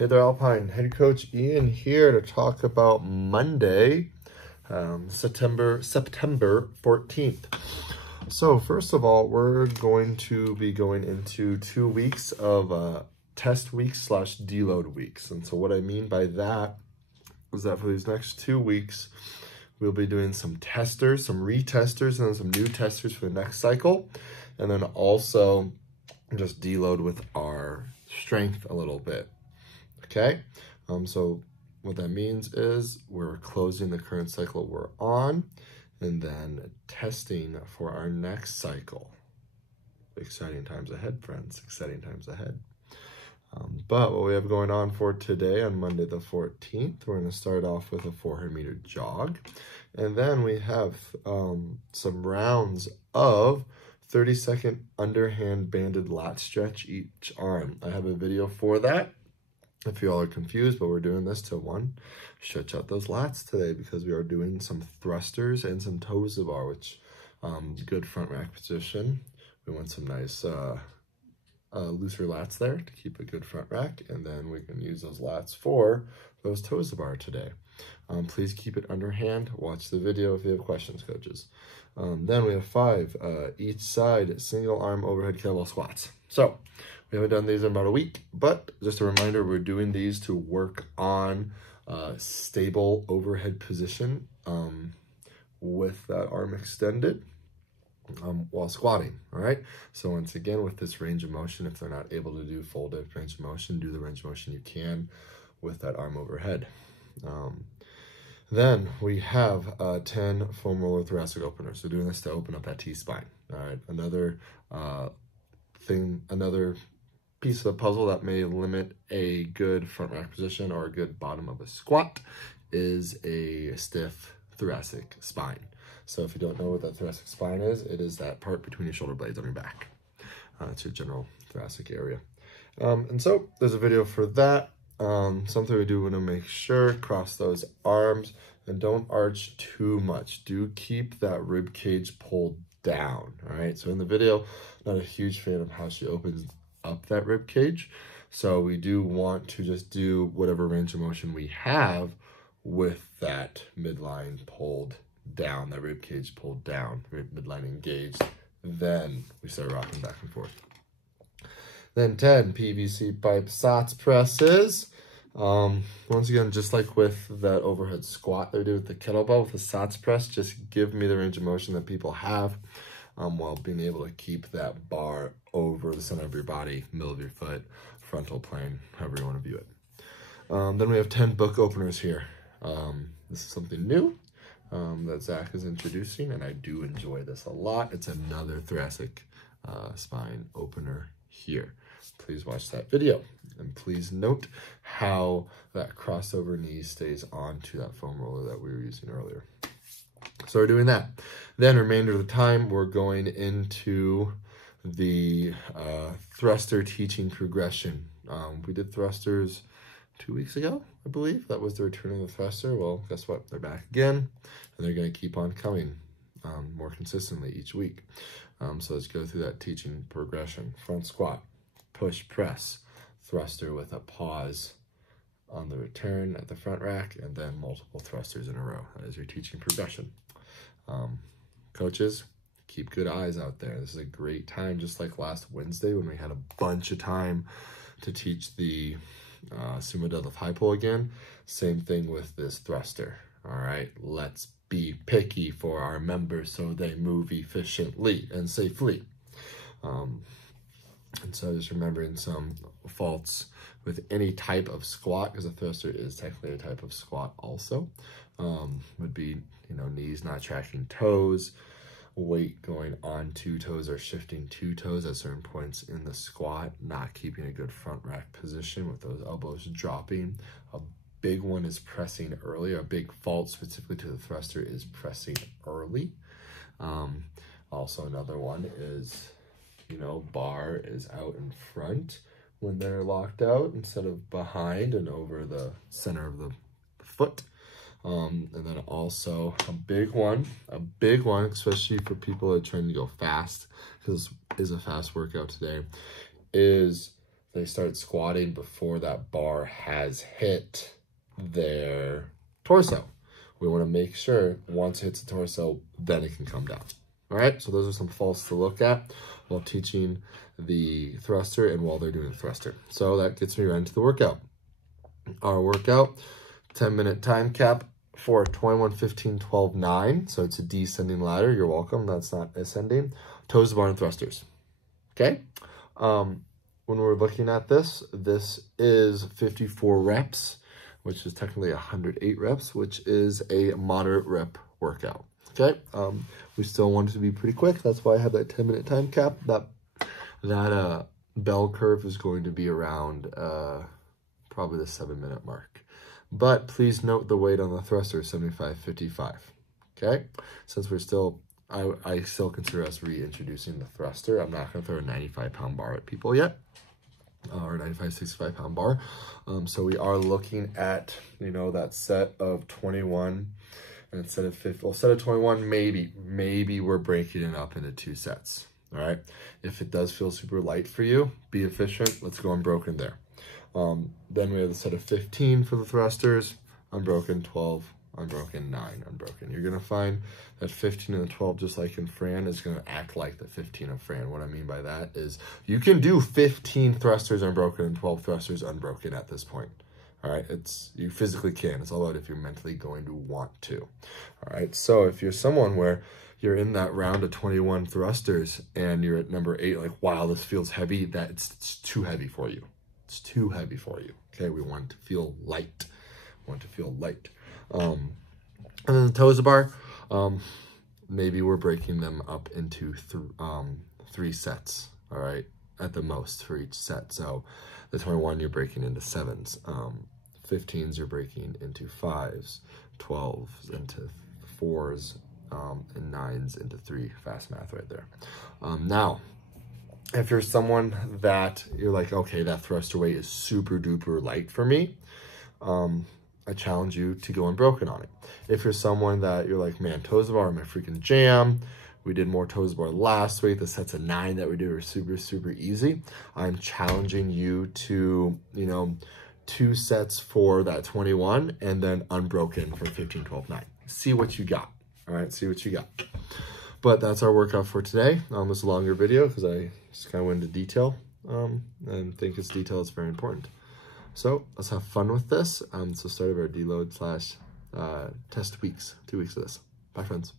Hey there, Alpine. Head coach Ian here to talk about Monday, September 14th. So first of all, we're going to be going into 2 weeks of test weeks / deload weeks. And so what I mean by that is that for these next 2 weeks, we'll be doing some testers, some retesters, and then some new testers for the next cycle. And then also just deload with our strength a little bit. Okay, so what that means is we're closing the current cycle we're on and then testing for our next cycle. Exciting times ahead, friends, exciting times ahead. But what we have going on for today on Monday the 14th, we're going to start off with a 400-meter jog. And then we have some rounds of 30-second underhand banded lat stretch each arm. I have a video for that. If you all are confused, but we're doing this to one, stretch out those lats today because we are doing some thrusters and some toes to bar, which good front rack position. We want some nice looser lats there to keep a good front rack, and then we can use those lats for those toes to bar today. Please keep it underhand. Watch the video if you have questions, coaches. Then we have 5 each side single arm overhead kettlebell squats. So we haven't done these in about a week, but just a reminder, we're doing these to work on stable overhead position with that arm extended while squatting, all right? So once again, with this range of motion, if they're not able to do full depth range of motion, do the range of motion you can with that arm overhead. Then we have 10 foam roller thoracic openers. So doing this to open up that T-spine, all right? Another piece of the puzzle that may limit a good front rack position or a good bottom of a squat is a stiff thoracic spine. So if you don't know what that thoracic spine is, it is that part between your shoulder blades on your back. It's your general thoracic area. And so there's a video for that. Something we do want to make sure, cross those arms and don't arch too much. Do keep that rib cage pulled down, all right? So in the video, not a huge fan of how she opens up that rib cage. So we do want to just do whatever range of motion we have with that midline pulled down, that rib cage pulled down, midline engaged. Then we start rocking back and forth. Then 10 PVC pipe SATs presses. Once again, just like with that overhead squat they do with the kettlebell, with the SATs press, just give me the range of motion that people have while being able to keep that bar over the center of your body, middle of your foot, frontal plane, however you want to view it. Then we have 10 book openers here. This is something new that Zach is introducing, and I do enjoy this a lot. It's another thoracic spine opener here. Please watch that video, and please note how that crossover knee stays onto that foam roller that we were using earlier. So we're doing that. Then remainder of the time, we're going into the thruster teaching progression. We did thrusters 2 weeks ago, I believe. That was the return of the thruster. Well, guess what? They're back again, and they're going to keep on coming more consistently each week. So let's go through that teaching progression. Front squat, push, press, thruster with a pause on the return at the front rack, and then multiple thrusters in a row. That is your teaching progression. Coaches, keep good eyes out there. This is a great time, just like last Wednesday when we had a bunch of time to teach the sumo deadlift high pull again. Same thing with this thruster. All right, let's be picky for our members so they move efficiently and safely. And so just remembering some faults with any type of squat, because a thruster is technically a type of squat also, would be, knees not tracking toes, weight going on 2 toes or shifting 2 toes at certain points in the squat, not keeping a good front rack position with those elbows dropping. A big one is pressing early. A big fault specifically to the thruster is pressing early. Also another one is, bar is out in front when they're locked out instead of behind and over the center of the foot. And then also a big one, especially for people that are trying to go fast, because this is a fast workout today, is they start squatting before that bar has hit their torso. We want to make sure once it hits the torso, then it can come down. All right, so those are some faults to look at while teaching the thruster and while they're doing the thruster. So that gets me right into the workout. Our workout, 10-minute time cap for 21, 15, 12, 9. So it's a descending ladder. You're welcome. That's not ascending. Toes to bar and thrusters. Okay. When we're looking at this, this is 54 reps, which is technically 108 reps, which is a moderate rep workout. Okay. We still want it to be pretty quick. That's why I have that 10-minute time cap. That bell curve is going to be around probably the 7-minute mark. But please note the weight on the thruster is 75-55. Okay. Since we're still, I still consider us reintroducing the thruster. I'm not going to throw a 95-pound bar at people yet. Or 95, 65-pound bar. So we are looking at, you know, that set of 21 and instead of 50, well, set of 21, maybe we're breaking it up into 2 sets. All right. If it does feel super light for you, be efficient. Let's go unbroken there. Then we have the set of 15 for the thrusters, unbroken 12, unbroken 9, unbroken. You're going to find that 15 and the 12, just like in Fran, is going to act like the 15 of Fran. What I mean by that is you can do 15 thrusters unbroken and 12 thrusters unbroken at this point. All right, you physically can. It's all about if you're mentally going to want to. All right, so if you're someone where you're in that round of 21 thrusters and you're at number 8, like, wow, this feels heavy, it's too heavy for you. It's too heavy for you. Okay, we want to feel light. We want to feel light. And then the toes to bar, maybe we're breaking them up into 3 sets. All right, at the most for each set. So the 21 you're breaking into 7s, 15s you're breaking into 5s, 12s into 4s, and 9s into 3. Fast math right there. Now, if you're someone that you're like, okay, that thruster weight is super duper light for me, I challenge you to go unbroken on it. If you're someone that you're like, man, toes to bar are my freaking jam. We did more toes to bar last week. The sets of 9 that we did were super, super easy. I'm challenging you to, you know, 2 sets for that 21 and then unbroken for 15, 12, 9. See what you got. All right, see what you got. But that's our workout for today. It's a longer video because I just kind of went into detail and think it's detail is very important. So let's have fun with this. So start of our deload / test weeks, 2 weeks of this. Bye, friends.